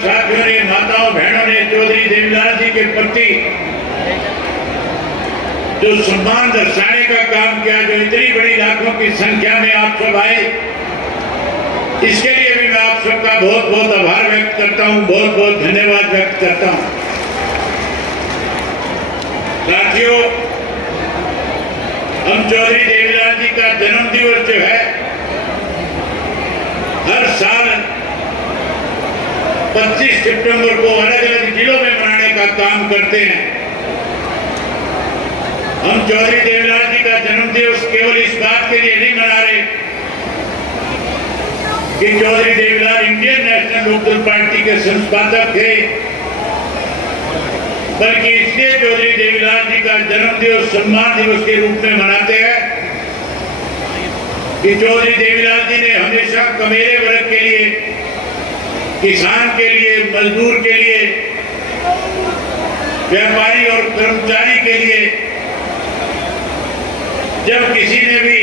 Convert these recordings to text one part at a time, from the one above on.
साथियों ने, माताओं बहनों ने चौधरी देवीलाल जी के प्रति जो सम्मान दर्शाने का काम किया, जो इतनी बड़ी लाखों की संख्या में आप सब आए, इसके लिए भी मैं आप सबका बहुत बहुत आभार व्यक्त करता हूं, बहुत बहुत धन्यवाद व्यक्त करता हूं। साथियों, हम चौधरी देवीलाल जी का जन्म दिवस जो है हर साल 25 सितंबर को अलग अलग जिलों में मनाने का काम करते हैं। हम चौधरी देवीलाल जी का जन्म दिवस केवल इस बात के लिए नहीं मना रहे कि Chaudhary Devilal Indian National Lokdal party के संस्थापक थे, बल्कि इसलिए चौधरी देवीलाल जी का जन्म दिवस सम्मान दिवस के रूप में मनाते हैं कि चौधरी देवीलाल जी ने हमेशा कमेरे वर्ग के लिए, किसान के लिए, मजदूर के लिए, व्यापारी और कर्मचारी के लिए जब किसी ने भी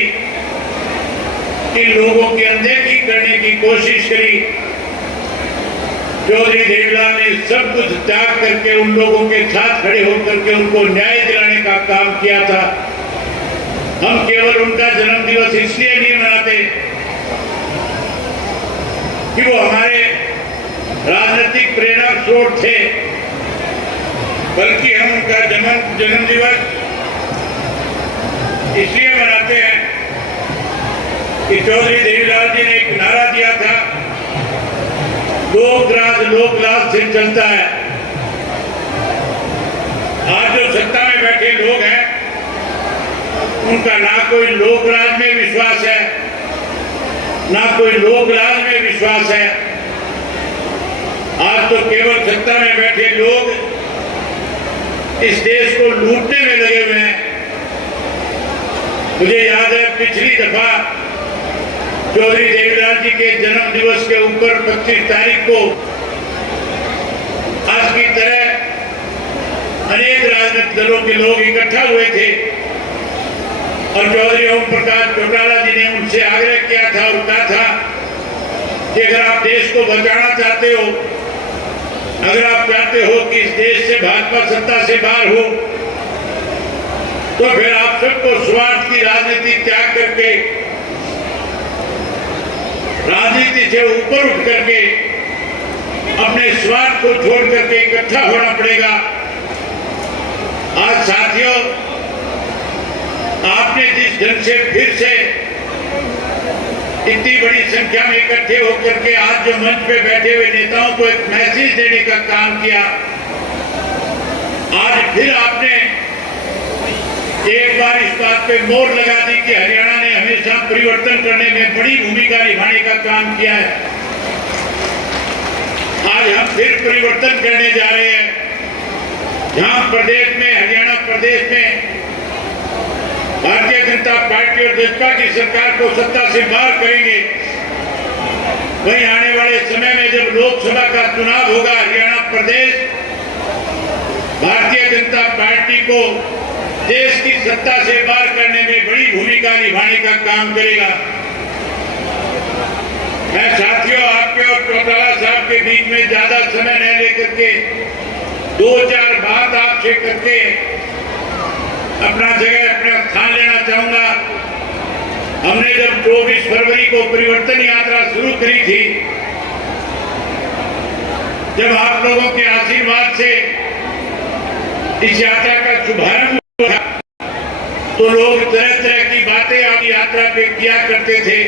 इन लोगों की अनदेखी करने की कोशिश करी, चौधरी देवीलाल ने सब कुछ त्याग करके उन लोगों के साथ खड़े होकर के उनको न्याय दिलाने का काम किया था। हम केवल उनका जन्म दिवस इसलिए नहीं मनाते कि वो हमारे राजनीतिक प्रेरणा स्रोत थे, बल्कि हम उनका जन्म दिवस इसलिए मनाते हैं कि चौधरी देवीलाल जी ने एक नारा दिया था, लोक राज लोक लाज से चलता है। आज जो सत्ता में बैठे लोग हैं, उनका ना कोई लोक राज में विश्वास है, ना कोई लोक लाज में विश्वास है। आज तो केवल सत्ता में बैठे लोग इस देश को लूटने में लगे हुए हैं। मुझे याद है पिछली दफा चौधरी देवीलाल जी के जन्म दिवस के ऊपर 25 तारीख को आज की तरह अनेक राजनीतिक दलों के लोग इकट्ठा हुए थे और चौधरी ओम प्रकाश चौटाला जी ने उनसे आग्रह किया था और कहा था कि अगर आप देश को बचाना चाहते हो, अगर आप चाहते हो कि इस देश से भाजपा सत्ता से बाहर हो, तो फिर आप सबको स्वार्थ की राजनीति त्याग करके राजनीति से ऊपर उठ करके अपने स्वार्थ को छोड़ करके इकट्ठा होना पड़ेगा। आज साथियों, आपने जिस ढंग से फिर से इतनी बड़ी संख्या में इकट्ठे होकर के आज जो मंच पे बैठे हुए नेताओं को एक मैसेज देने का काम किया, आज फिर आपने एक बार इस बात पे मोहर लगा दी कि हरियाणा ने हमेशा परिवर्तन करने में बड़ी भूमिका निभाने का काम किया है। आज हम फिर परिवर्तन करने जा रहे हैं, जहां प्रदेश में, हरियाणा प्रदेश में भारतीय जनता पार्टी और भाजपा की सरकार को सत्ता से बाहर करेंगे। वहीं आने वाले समय में जब लोकसभा का चुनाव होगा, हरियाणा प्रदेश भारतीय जनता पार्टी को देश की सत्ता से बाहर करने में बड़ी भूमिका निभाने का काम करेगा। मैं साथियों, आपके और चौटाला साहब के बीच में ज्यादा समय न लेकर के 2-4 बात आपसे करके अपना स्थान लेना चाहूंगा। हमने जब 24 फरवरी को परिवर्तन यात्रा शुरू करी थी, जब आप लोगों के आशीर्वाद से इस यात्रा का शुभारंभ हुआ, तो लोग तरह तरह की बातें आप यात्रा पे किया करते थे।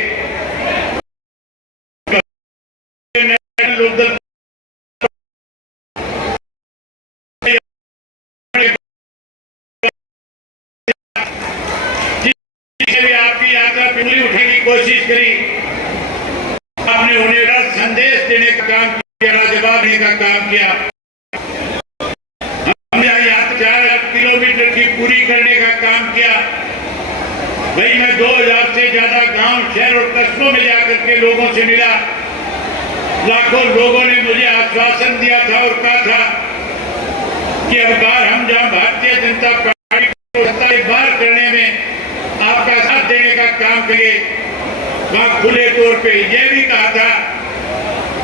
आपकी यात्रा पे उंगली उठाने की कोशिश करी, आपने उन्हें संदेश देने का काम किया, जवाब देने का काम किया। हमने यात्रा 4 किलोमीटर की पूरी करने का काम किया। भाई, मैं 2000 से ज्यादा गांव, शहर और कस्बों में जाकर के लोगों से मिला। लाखों लोगों ने मुझे आश्वासन दिया था और कहा था कि अब बार हम जहां भारतीय जनता पार्टी को सत्ता से बाहर करने में आपका साथ देने का काम करिए। वहां खुले तौर पे यह भी कहा था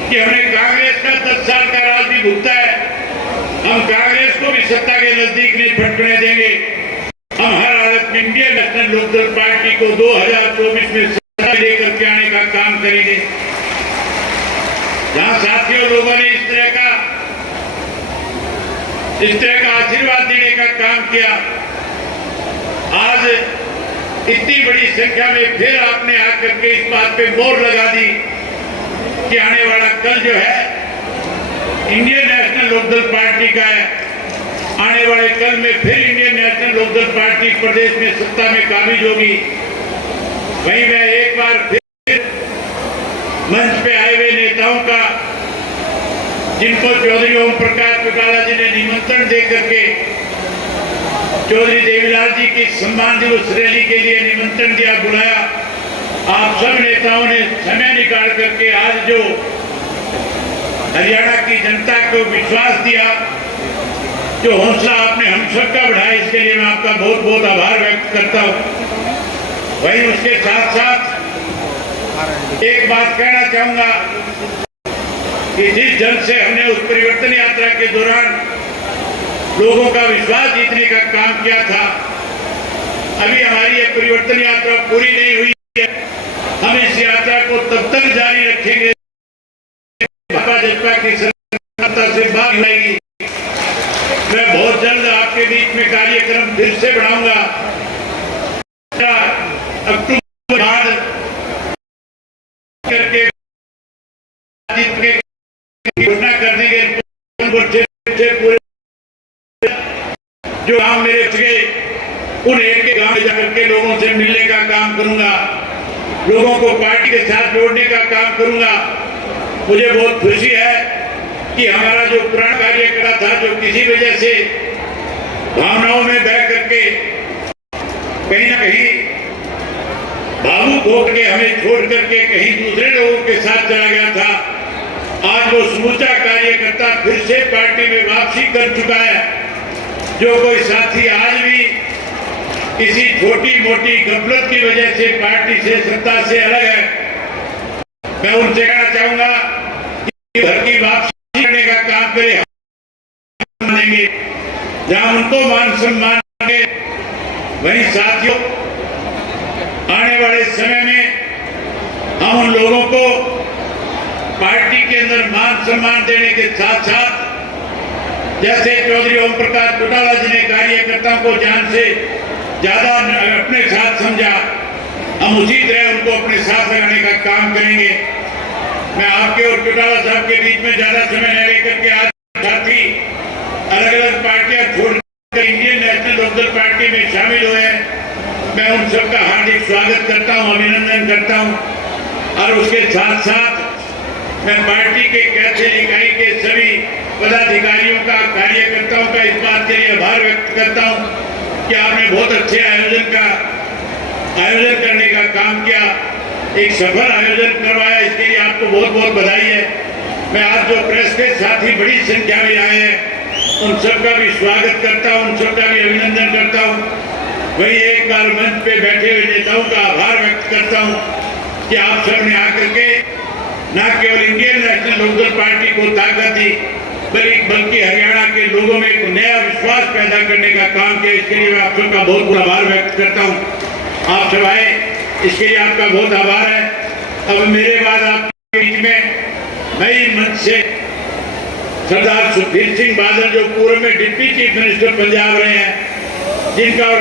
कि हमने कांग्रेस का 10 साल का हम कांग्रेस को भी सत्ता के नजदीक नहीं फटकने देंगे। हम हर हालत में इंडियन नेशनल लोकदल पार्टी को 2024 में सत्ता लेकर के आने का काम करेंगे। जहां साथियों लोगों ने इस तरह का आशीर्वाद देने का काम किया, आज इतनी बड़ी संख्या में फिर आपने आकर के इस बात पे मोहर लगा दी कि आने वाला कल जो है इंडियन नेशनल लोकदल पार्टी का है। आने वाले कल में फिर इंडियन नेशनल लोकदल पार्टी प्रदेश में सत्ता में काबिज होगी। वहीं मैं एक बार फिर मंच पे आए हुए नेताओं का, जिनको चौधरी ओम प्रकाश चौटाला जी ने निमंत्रण देकर के चौधरी देवीलाल जी की सम्मान दिवस रैली के लिए निमंत्रण दिया, बुलाया, आप सब नेताओं ने समय निकाल करके आज जो हरियाणा की जनता को विश्वास दिया, जो हौसला आपने हम सबका बढ़ाया, इसके लिए मैं आपका बहुत बहुत आभार व्यक्त करता हूं। वहीं उसके साथ साथ एक बात कहना चाहूंगा कि जिस जन से हमने उस परिवर्तन यात्रा के दौरान लोगों का विश्वास जीतने का काम किया था, अभी हमारी ये परिवर्तन यात्रा पूरी नहीं हुई है। हम इस यात्रा को तब तक जारी रखेंगे भाजपा की सत्ता से बाहर आएगी। मैं बहुत जल्द आपके बीच में कार्यक्रम फिर से बढ़ाऊंगा। अक्टूबर बाद करके घोषणा करने के पूरे जो गांव मेरे गए उन एक के गांव में जाकर के लोगों से मिलने का काम करूंगा, लोगों को पार्टी के साथ जोड़ने का काम करूंगा। मुझे बहुत खुशी है कि हमारा जो पुराना कार्यकर्ता था, जो किसी वजह से भावनाओं में बह करके कहीं ना कहीं भावुक होकर हमें छोड़ करके कहीं दूसरे लोगों के साथ चला गया था, आज वो समूचा कार्यकर्ता फिर से पार्टी में वापसी कर चुका है। जो कोई साथी आज भी किसी छोटी मोटी गफलत की वजह से पार्टी से, सत्ता से अलग है, मैं उनसे कहना चाहूंगा कि घर की वापसी करने का काम करें। मानेंगे जहां उनको मान सम्मान देंगे, वहीं साथियों आने वाले समय में हम उन लोगों को पार्टी के अंदर मान सम्मान देने के साथ साथ, जैसे चौधरी ओम प्रकाश चौटाला जी ने कार्यकर्ताओं को जान से ज्यादा अपने साथ समझा, हम उसी तरह उनको अपने साथ लगाने का काम करेंगे। मैं आपके और चौटाला साहब के बीच में ज्यादा समय न लेकर के आज साथी अलग अलग पार्टियां छोड़कर इंडियन नेशनल लोकदल पार्टी में शामिल हुए हैं, मैं उन सबका हार्दिक स्वागत करता हूं, अभिनंदन करता हूं। और उसके साथ साथ मैं पार्टी के कैथल इकाई के सभी पदाधिकारियों का, कार्यकर्ताओं का इस बात के लिए आभार व्यक्त करता हूं कि आपने बहुत अच्छे आयोजन करने का काम किया, एक सफल आयोजन करवाया, इसके लिए आपको बहुत बहुत बधाई है। मैं आज जो प्रेस के साथी बड़ी संख्या में आए हैं उन सबका भी स्वागत करता हूं, उन सबका भी अभिनंदन करता हूं। वही एक बार मंच पे बैठे हुए नेताओं का आभार व्यक्त करता हूं कि आप सब ने आकर के न केवल इंडियन नेशनल लोकदल पार्टी को ताकत दी, बल्कि हरियाणा के लोगों में एक नया विश्वास पैदा करने का काम किया। इसके लिए मैं आप सबका बहुत बहुत आभार व्यक्त करता हूं। आप सब आए, इसके लिए आपका बहुत आभार है। अब मेरे बाद आपके बीच में नई मंच से सरदार सुखबीर सिंह बादल, जो पूर्व में डिप्टी चीफ मिनिस्टर पंजाब रहे हैं, जिनका और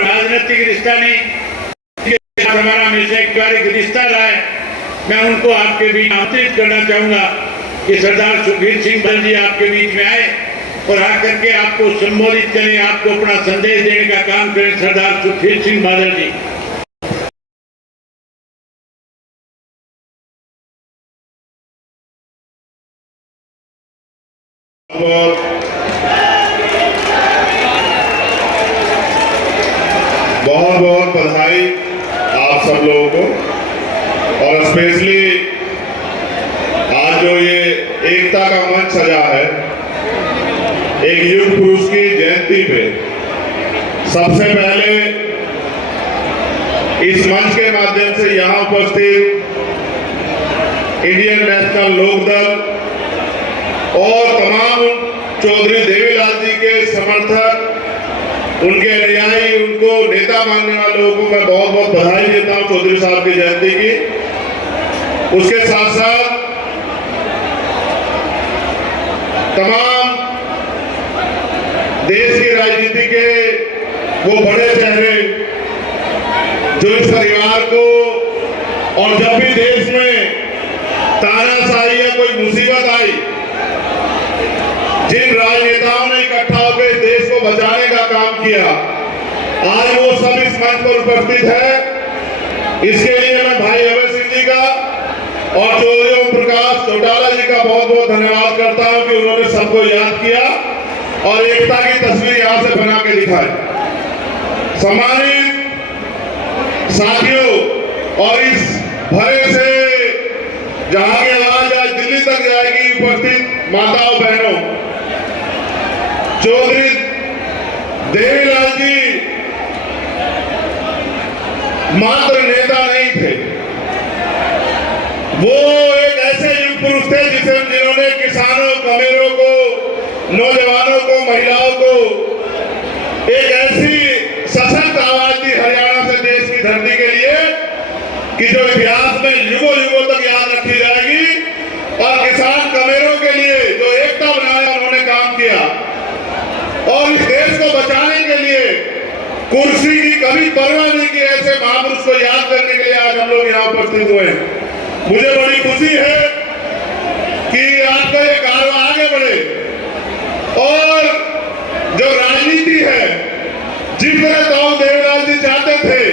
राजनीतिक रिश्ता नहीं, हमारा हमेशा एक पारिवारिक रिश्ता रहा है, मैं उनको आपके बीच आमंत्रित करना चाहूंगा कि सरदार सुखबीर सिंह बादल जी आपके बीच में आए और आकर के आपको संबोधित करें, आपको अपना संदेश देने का काम करें। सरदार सुखबीर सिंह बादल जी। बहुत बहुत बधाई आप सब लोगों को, और स्पेशली आज जो ये एकता का मंच सजा है एक युग पुरुष की जयंती पे, सबसे पहले इस मंच के माध्यम से यहाँ उपस्थित इंडियन नेशनल लोकदल और तमाम चौधरी देवीलाल जी के समर्थक, उनके अनुयायी, उनको नेता मानने वाले लोगों को मैं बहुत बहुत बधाई देता हूं चौधरी साहब की जयंती की। उसके साथ साथ तमाम देश की राजनीति के वो बड़े चेहरे जो इस परिवार को, और जब भी देश में तानाशाही या कोई मुसीबत आई, जिन राजनेताओं ने इकट्ठा होकर देश को बचाने का काम किया, आज वो सब इस मंच पर उपस्थित है। इसके लिए मैं भाई अभय सिंह जी का और चौधरी ओम प्रकाश चौटाला जी का बहुत बहुत धन्यवाद करता हूं कि उन्होंने सबको याद किया और एकता की तस्वीर यहां से बना के दिखाई। सम्मानित साथियों, और इस भरे से जहां की आवाज आज दिल्ली तक जाएगी, उपस्थित माताओं बहनों, चौधरी देवीलाल जी मात्र नेता नहीं थे, वो एक ऐसे युग पुरुष थे जिन्होंने किसानों, कमेरों को, नौजवानों को, महिलाओं को एक ऐसी सशक्त आवाज दी हरियाणा से देश की धरती के लिए कि जो इतिहास में युगों युगों तक याद रखी जाएगी। और किसान कमेरों के लिए जो एकता बनाया उन्होंने काम किया, और इस देश को बचाने के लिए कुर्सी की कभी परवाह नहीं की, ऐसे महापुरुष को याद करने के लिए आज हम लोग यहाँ उपस्थित हुए हैं। मुझे बड़ी खुशी है कि आपका ये कारवां आगे बढ़े, और जो राजनीति है, जिस तरह तो देवीलाल जी चाहते थे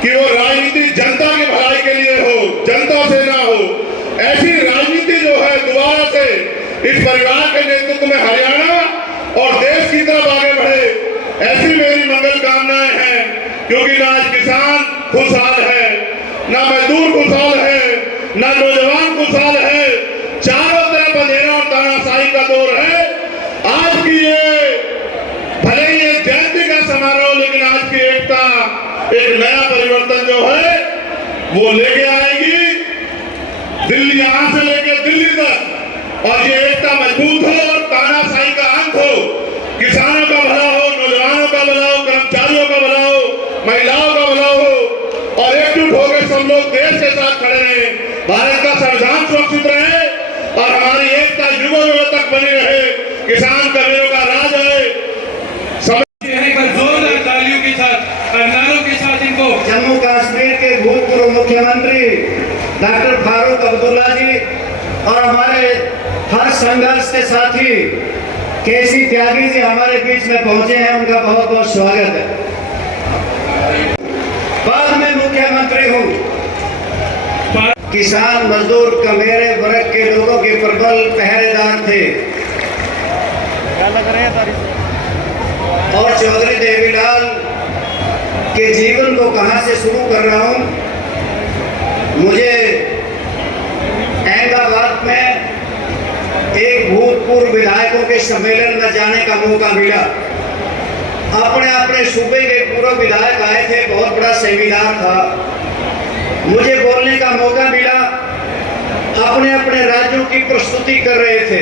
कि वो राजनीति जनता की भलाई के लिए हो, जनता से ना हो, ऐसी राजनीति जो है दोबारा से इस परिवार के नेतृत्व में हरियाणा और देश की तरफ आगे बढ़े, ऐसी मेरी मंगल कामनाएं हैं। क्योंकि ना आज किसान खुशहाल है, ना मजदूर खुशहाल है, ना नौजवान खुशहाल है, चारों तरफ अंधेरा और तानाशाही का दौर है। आज की ये भले ही एक जयंती का समारोह, लेकिन आज की एकता एक नया परिवर्तन जो है वो लेके आएगी, दिल्ली, यहां से लेके दिल्ली तक। और ये एकता मजबूत हो और तानाशाही का अंत हो, किसानों का भला हो, नौजवानों का भला हो, कर्मचारियों का भला हो, महिलाओं का भला हो, और एकजुट होकर सब लोग देश के साथ खड़े रहे, भारत का संविधान सुरक्षित रहे और हमारी एकता युगों युगों तक बनी रहे, किसान कमेरों का राज है। जोरदार तालियों के साथ और नारों के साथ इनको जम्मू कश्मीर के भूतपूर्व मुख्यमंत्री डॉक्टर फारूक अब्दुल्ला जी और हमारे हर संघर्ष के साथी केसी त्यागी जी हमारे बीच में पहुंचे हैं, उनका बहुत बहुत स्वागत है। बाद में मुख्यमंत्री हूं, किसान, मजदूर, कमेरे वर्ग के लोगों के प्रबल पहरेदार थे, और चौधरी देवीलाल के जीवन को कहां से शुरू कर रहा हूं। मुझे अहमदाबाद में एक भूतपूर्व विधायकों के सम्मेलन में जाने का मौका मिला। अपने अपने सूबे के पूर्व विधायक आए थे, बहुत बड़ा सेमिनार था, मुझे बोलने का मौका मिला। अपने अपने राज्यों की प्रस्तुति कर रहे थे।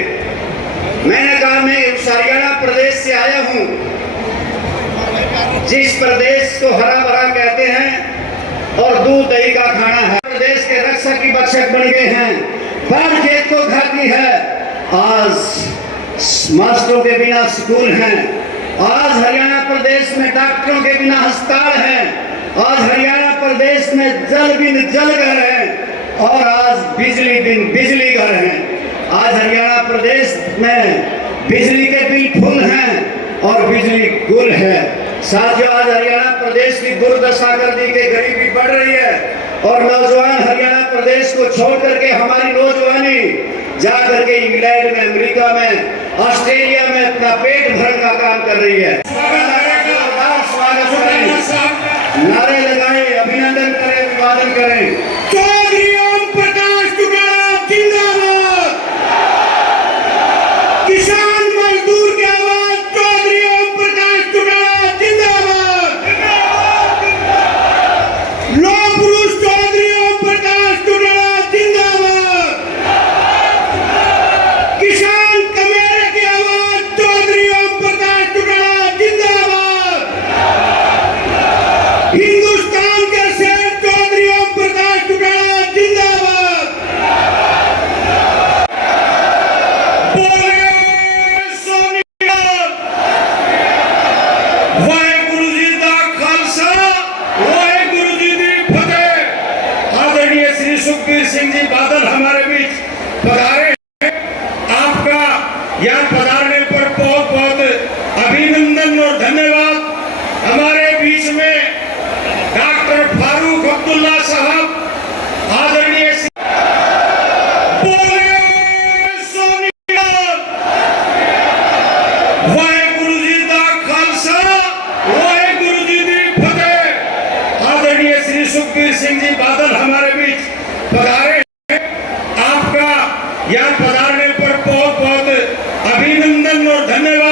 मैंने कहा मैं उस हरियाणा प्रदेश से आया हूं जिस प्रदेश को हरा भरा कहते हैं और दूध दही का खाना है, प्रदेश के रक्षक की बक्षक बन गए हैं, बाढ़ खेत को घाटी है, आज मास्टरों के बिना स्कूल हैं, आज हरियाणा प्रदेश में डॉक्टरों के बिना अस्पताल हैं, आज हरियाणा प्रदेश में जल बिन जल घर हैं, और आज बिजली बिन बिजली घर हैं। आज हरियाणा प्रदेश में बिजली के बिल फुल हैं और बिजली गुल है। साथियों, आज हरियाणा प्रदेश की दुर्दशा कर दी कि गरीबी बढ़ रही है, और नौजवान हरियाणा प्रदेश को छोड़ करके हमारी नौजवानी जा करके इंग्लैंड में, अमेरिका में, ऑस्ट्रेलिया में अपना पेट भरने का काम कर रही है। नारे लगाएं, अभिनंदन करें, अभिवादन करें। चौधरी ओम प्रकाश चौटाला जिंदाबाद, किसान मजदूर की आवाज चौधरी ओम प्रकाश चौटाला जिंदाबाद, लौह पुरुष चौधरी ओम प्रकाश चौटाला जिंदाबाद, किसान कमेरे की आवाज बोले सोनिहाल। वाहेगुरु जी का खालसा, वाहेगुरु जी की फतेह। आदरणीय श्री सुखबीर सिंह जी बादल हमारे बीच पधारे हैं। आपका यहाँ पधारने पर बहुत बहुत अभिनंदन और धन्यवाद। हमारे बीच में डॉक्टर फारूक अब्दुल्ला साहब, आदरणीय बोले सोनिहाल। वाहेगुरु जी का खालसा, वाहेगुरु जी की फतेह। आदरणीय श्री सुखबीर सिंह जी बादल हमारे बीच पधारे हैं। आपका यहाँ पधारने पर बहुत बहुत अभिनंदन और धन्यवाद।